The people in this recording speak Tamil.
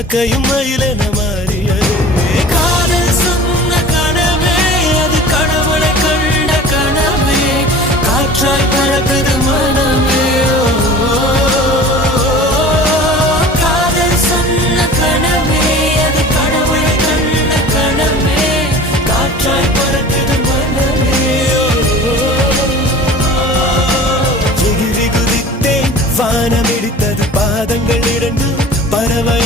காக்கையும் மயிலென மாறியது. காதல் சொன்ன கனவே அது கடவுளை கண்ட கனவே, காற்றாய் பறக்குது மனமே. காதல் சொன்ன கனவே அது கடவுளை கண்ட கனவே, காற்றாய் பறக்குது மனமே. எகிரி குதித்தேன், வானம் இடித்தது பாதங்கள் இரண்டு, பறவை